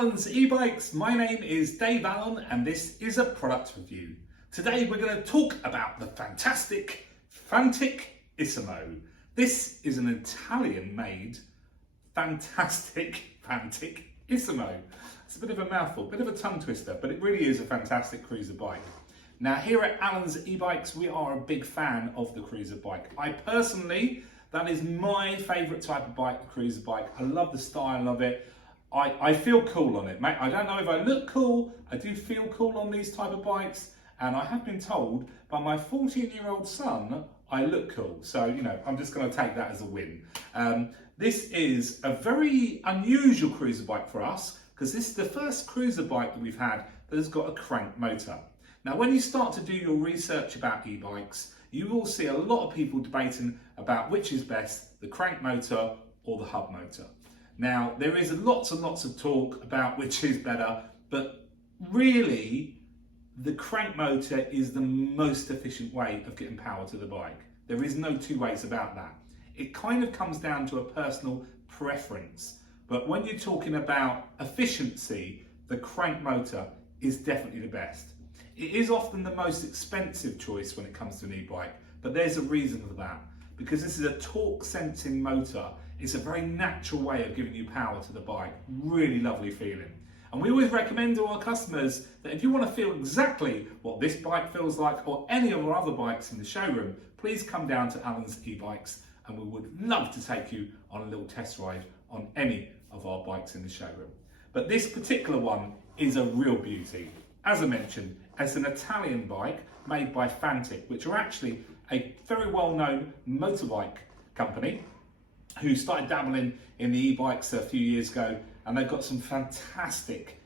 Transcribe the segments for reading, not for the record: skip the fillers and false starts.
Alan's e-bikes. My name is Dave Allen and this is a product review. Today we're going to talk about the fantastic Fantic Issimo. This is an Italian made fantastic Fantic Issimo. It's a bit of a mouthful, bit of a tongue twister, but it really is a fantastic cruiser bike. Now here at Alan's e-bikes we are a big fan of the cruiser bike. I personally, that is my favourite type of bike, the cruiser bike. I love the style of it. I feel cool on it, mate. I don't know if I look cool, I do feel cool on these type of bikes, and I have been told by my 14-year-old son I look cool. So, you know, I'm just going to take that as a win. This is a very unusual cruiser bike for us, because this is the first cruiser bike that we've had that has got a crank motor. Now, when you start to do your research about e-bikes, you will see a lot of people debating about which is best, the crank motor or the hub motor. Now, there is lots and lots of talk about which is better, but really, the crank motor is the most efficient way of getting power to the bike. There is no two ways about that. It kind of comes down to a personal preference. But when you're talking about efficiency, the crank motor is definitely the best. It is often the most expensive choice when it comes to an e-bike, but there's a reason for that. Because this is a torque sensing motor, it's a very natural way of giving you power to the bike. Really lovely feeling. And we always recommend to our customers that if you want to feel exactly what this bike feels like or any of our other bikes in the showroom, please come down to Alan's e-bikes and we would love to take you on a little test ride on any of our bikes in the showroom. But this particular one is a real beauty. As I mentioned, it's an Italian bike made by Fantic, which are actually a very well-known motorbike company who started dabbling in the e-bikes a few years ago, and they've got some fantastic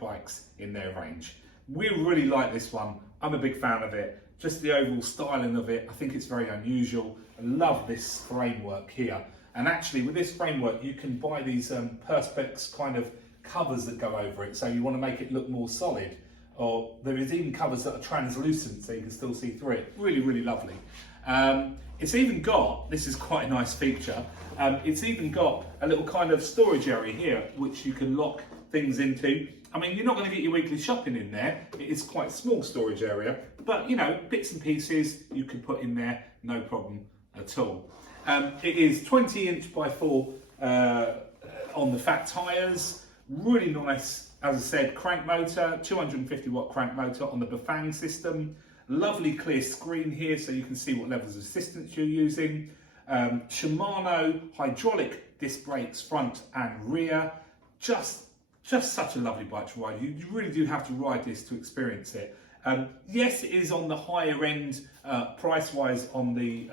bikes in their range. We really like this one. I'm a big fan of it. Just the overall styling of it, I think it's very unusual. I love this framework here. And actually with this framework, you can buy these perspex kind of covers that go over it. So you want to make it look more solid. Or there is even covers that are translucent so you can still see through it. Really, really lovely. It's even got, this is quite a nice feature, it's even got a little kind of storage area here which you can lock things into. I mean, you're not going to get your weekly shopping in there. It is quite a small storage area, but you know, bits and pieces you can put in there, no problem at all. It is 20" by 4 on the fat tyres, really nice. As I said, crank motor, 250 watt crank motor on the Bafang system. Lovely clear screen here so you can see what levels of assistance you're using. Shimano hydraulic disc brakes front and rear. Just such a lovely bike to ride. You really do have to ride this to experience it. Yes, it is on the higher end price-wise on the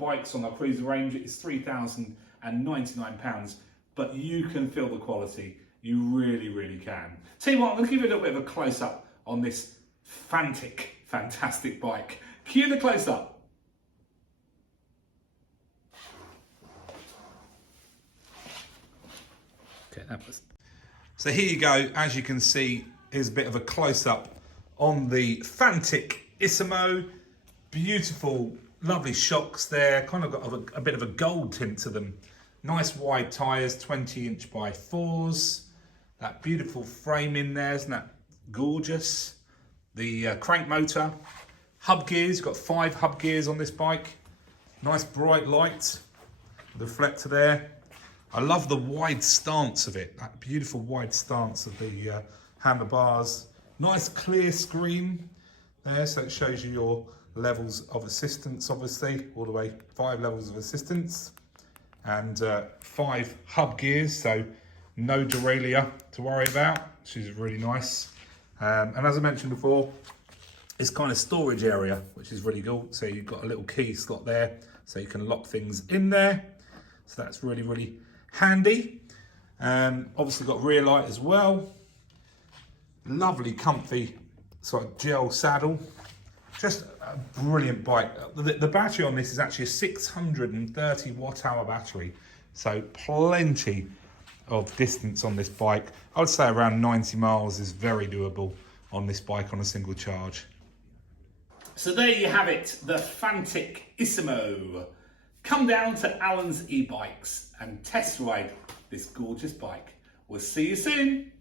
bikes on our cruiser range. It is £3,099, but you can feel the quality. You really, really can. Tell you what, I'm going to give you a little bit of a close-up on this fantastic bike. Cue the close-up. Okay, that was. So here you go. As you can see, here's a bit of a close-up on the Fantic Issimo. Beautiful, lovely shocks there. Kind of got a bit of a gold tint to them. Nice wide tyres, 20" by 4s. That beautiful frame in there, isn't that gorgeous? The crank motor, hub gears, you've got 5 hub gears on this bike. Nice bright light, the reflector there. I love the wide stance of it, that beautiful wide stance of the handlebars. Nice clear screen there, so it shows you your levels of assistance, obviously, all the way 5 levels of assistance. And 5 hub gears, so no derailleur to worry about, which is really nice. And as I mentioned before, it's kind of storage area, which is really cool. So you've got a little key slot there, so you can lock things in there. So that's really, really handy. Obviously got rear light as well. Lovely, comfy sort of gel saddle. Just a brilliant bike. The battery on this is actually a 630 watt-hour battery. So plenty of distance on this bike. I would say around 90 miles is very doable on this bike on a single charge. So there you have it, the Fantic Issimo. Come down to Alan's e-bikes and test ride this gorgeous bike. We'll see you soon.